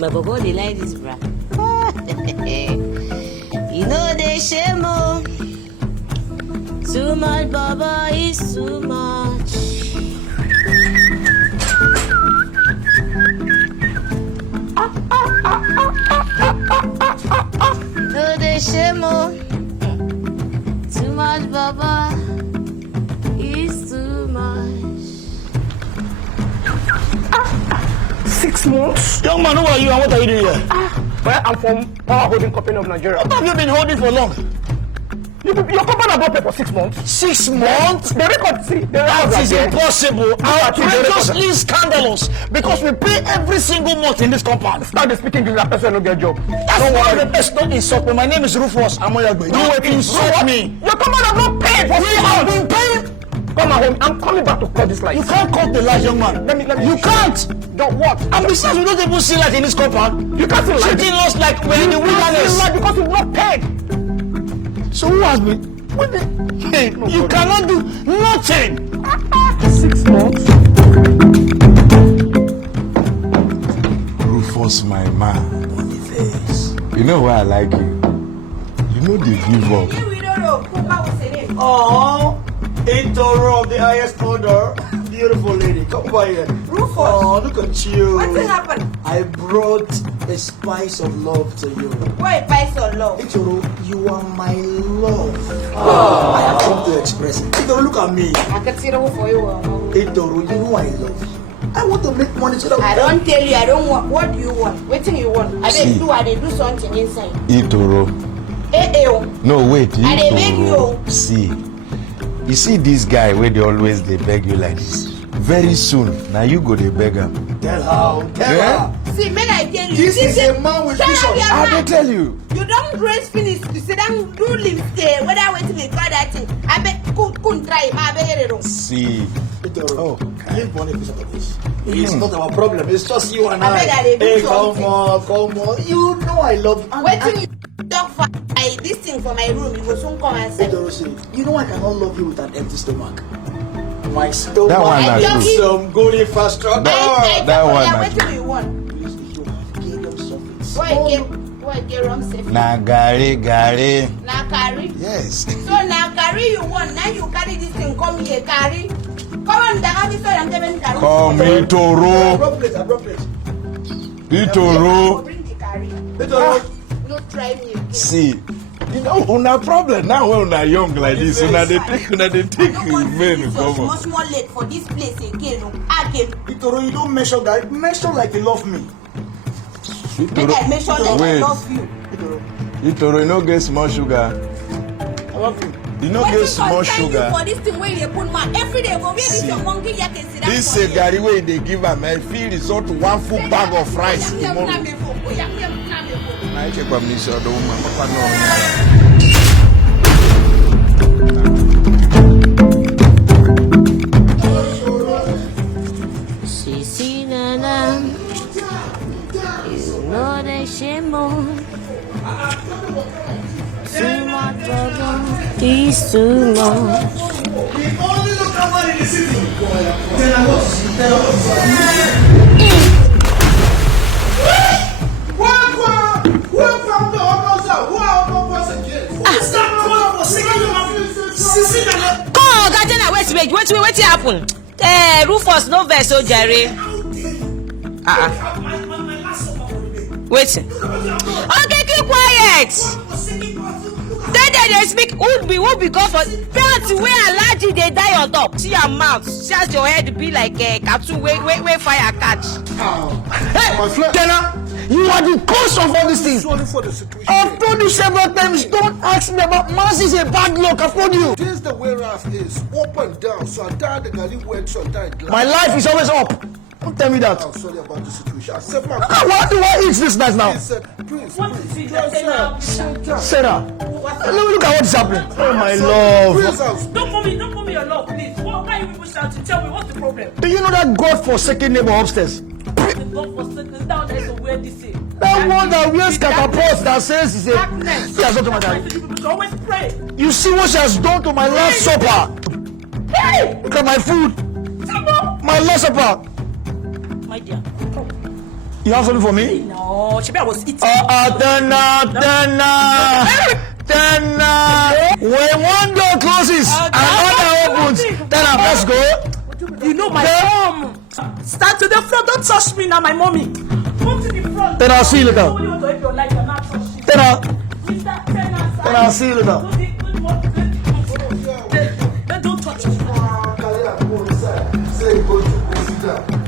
My bobo, they like this, bra. You know they shame on. Too much, baba, is too much. No, they shame on. Too much, baba, is too much. 6 months? Young man, who are you and what are you doing here? Well, I'm from Power Holding Company of Nigeria. What have you been holding for long? Your company about paid for 6 months. 6 months? The record, see, the record That is impossible. Outrageously scandalous. Because we pay every single month in this compound. Start speaking to that person who get job. That's why the person don't insult me. My name is Rufus. Don't insult me. Your company have not paid for 6 We have months. been paying. Come on home. I'm coming back to cut this light. You can't cut the light, young man. Let me You can't. Don't what? And besides, we don't even see light in this compound. You can't see light. Treating us like we're in the wilderness. Light because you've not paid. So who has been? Hey, you cannot do nothing. 6 months. Rufus, my man. You know why I like you? You know they give up. Oh, Intoro of the highest order. Beautiful lady. Come over here. Rufus. Oh, look at you. What happened? I brought a spice of love to you. Why spice of love? Intoro, you are my love. Oh. I have come to express it. Intoro, look at me. I can see it for you. Intoro, you know I love you. I want to make money so that I don't tell you, I don't want. What do you want? What do you want? I See. they do something inside. Itoro. No, wait. I dey beg you. See. You see this guy where they always they beg you like this. Very soon, now you go they beg him. Tell her. Tell her. See, may I tell you? This is a man with vision. I don't tell you. You don't grace finish to sit down, do live stay, whether waiting to try that thing. I bet couldn't try, I bet you. See. Intoro, leave money piece of this. It's not our problem. It's just you and I beg I dey do Hey, something. come on. You know I love you. Waiting you talk for this thing for my room, you will soon come and say. Intoro, see, you know I cannot love you with an empty stomach. My stomach That one I is love good. you. some good infrastructure. that one What is do you want? Please, if you give them something. Why get wrong safe? Na Garri. Now carry. Yes. So now carry you want, now you carry this thing, come here, carry. Come on, down this way and carry. Come, Itoro. Appropriate. Itoro. Bring the carry. Intoro. No try me again. See. You know, una problem now when una young like this. Una they take I don't want to men use come your on. small leg for this place again. Again. Intoro, you don't measure guy. Measure like you love me. Make I make sure that I Wait. love you. Itoro, you no get small sugar. I love you. You no When get you small concern you sugar. for this thing where you put my every day go where this your monkey ya can sit down. This Garri wey they give am, I feel resort to one full bag of rice tomorrow. Na I check with me so the woman papa no. Sisi nana, you know they shame on. Too much trouble, is too much. Only look at in the city. Welcome to Omoza. Who are Omoza again? Come on, Gardena, wait happen? Rufus, no verse, so Jerry. Wait. Okay, keep quiet. They speak would be God for that's where allergy they die on top. See your mouth, see as your head be like a cartoon where fire catch. Hey, Jenna, you are the cause of all these things. Sorry for the situation. I've told you several times, don't ask me about mass is a bad luck. I've told you. This is the way life is, up and down. So I died the Garri went, so I died. My life is always up. Don't tell me that. I'm sorry about the situation. I said my Why do I eat this night now? Please, Sarah, look at what's happening. Oh my love. Don't call me your love, please. Why are you people shouting? Tell me, what's the problem? Do you know that God-forsaken neighbor upstairs? The God for sickness down there, so where this is. That one that wears catapult that says he's a... Darkness. She has done to my You daddy. people should always pray. You see what she has done to my last supper? Hey! Look at my food. Tabo! My last supper. My dear. You have something for me? No, Chibi, I was eating. Then when one door closes, another opens. Then let's go. You know my mom. Stand to the front. Don't touch me now, my mommy. Move to the front. Then I'll see you later. Nobody want to help your life. You're not touching. Then I'll see you later. Then don't touch me. Say, go sit down.